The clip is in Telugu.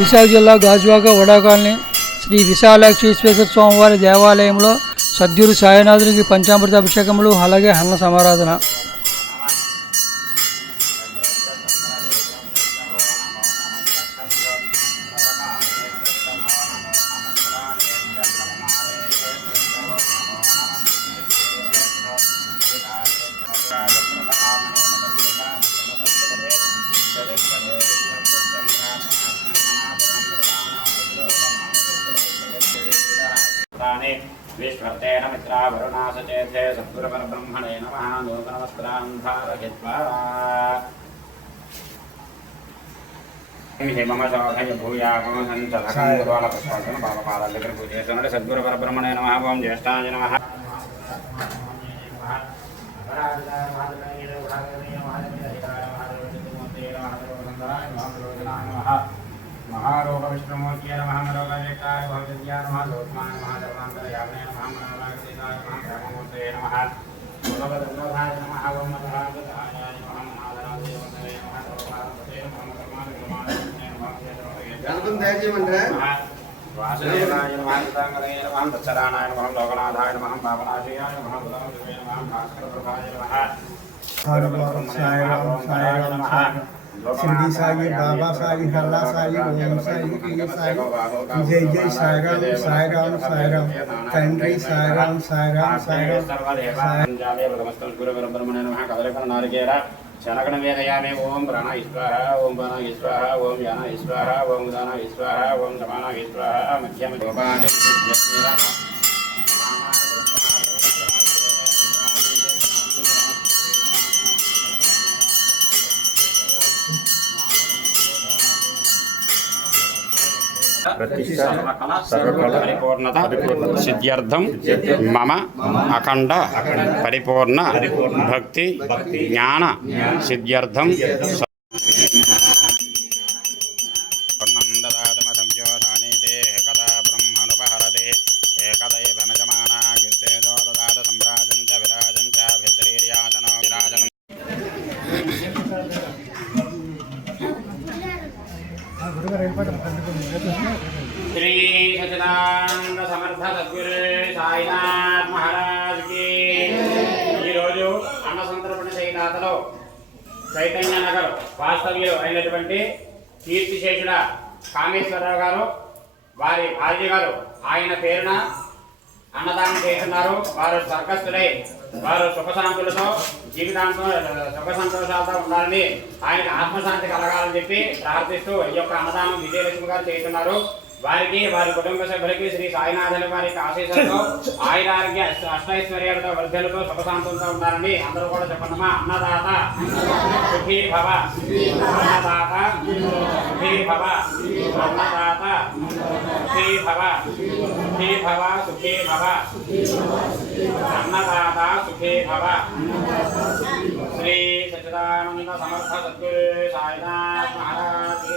విశాఖ జిల్లా గాజువాక వడాకాలనీ శ్రీ విశాలాక్షీశ్వర స్వామివారి దేవాలయంలో సద్గురు సాయినాథునికి పంచామృత అభిషేకములు అలాగే అన్న సమారాధన. विश्वतेन मित्रावरुणासचेते सद्गुरुपरब्रह्मणे नमः. नूतनवस्त्रान् धारयित्वा मम शोभय भूयामो सञ्चलकं गुरुवालपुष्पार्चन पापपादालयपूजेसुनरे सद्गुरुपरब्रह्मणे नमः. ओं ज्येष्ठाय नमः. महारोग विष्णुमूर्तिये नमः. मरोगवेक्ताय भवद्विद्याय नमः. लोकमाय नमः. सर्वान्तर्यामिने नमः. मनोरागसिताय नमः. ब्रह्ममूर्तये नमः. मूलवदन्धोधाय नमः. ओं मधुरागताय नमः. महाधरादेवतये नमः. सर्वपार्वते नमः. कर्मादिकर्मादिने नमः. गणपति दैज्यमंडरे वासुदेवाय नमः. तांगले नमः. दत्सराणाय नमः. लोकनाथाय नमः. पावनाशयाय नमः. बुधाय नमः. भास्करप्रभाय नमः. हर साई राम नमः. शिरडी साई बाबा साई हल्ला साई ओम साई प्रिय साई जय जय साई राम साई राम साई राम తండ్రి సాయి రామ్ సాయి రామ్ సాయి రామ్ सर्वदेवांजाले भगवस्तु गुरुब्रह्मणे नमः. कदलीफल नारिकेल शनगण वेदयामे. ओम प्राण स्वाहा. ओम प्राण स्वाहा. ओम यान स्वाहा. ओम दान स्वाहा. ओम समान स्वाहा. मध्यम गोपाने परिपूर्णता सिद्ध्यर्थम मम अखंड परिपूर्ण भक्ति ज्ञान सिद्ध्यर्थम श्री सच्चिदानंद समर्थ सद्गुरु साईनाथ महाराज की ఈరోజు అన్న సంతర్పణ చేయదాతలో చైతన్య నగర్ వాస్తవ్యులు అయినటువంటి కీర్తిశేషుడ కామేశ్వరరావు గారు వారి భార్య గారు ఆయన పేరున అన్నదానం చేస్తున్నారు. వారు స్వర్గస్థులై వారు సుఖశాంతులతో జీవితాంతం సుఖ సంతోషాలతో ఉండాలని ఆయనకు ఆత్మశాంతి కలగాలని చెప్పి ప్రార్థిస్తూ ఈ యొక్క అన్నదానం విజయలక్ష్మి గారు చేస్తున్నారు. వారికి వారి కుటుంబ సభ్యులకి శ్రీ సాయినాథుల వారికి ఆశీస్సులతో ఆయురారోగ్య అష్టైశ్వర్యాలతో వర్ధలతో సుఖశాంతంతో ఉండాలని అందరూ కూడా చెప్పండమ్మా. అన్నదాత సుఖీ భవ. అన్నదాత సుఖీ భవ. అన్నదాత సుఖీ భవ. సుఖీ భవ. సుఖీ భవ. అన్నదాత సుఖీ భవ. శ్రీ సచ్చిదానంద సమర్థ సద్గురు సాయినాథ్ మహారాజ్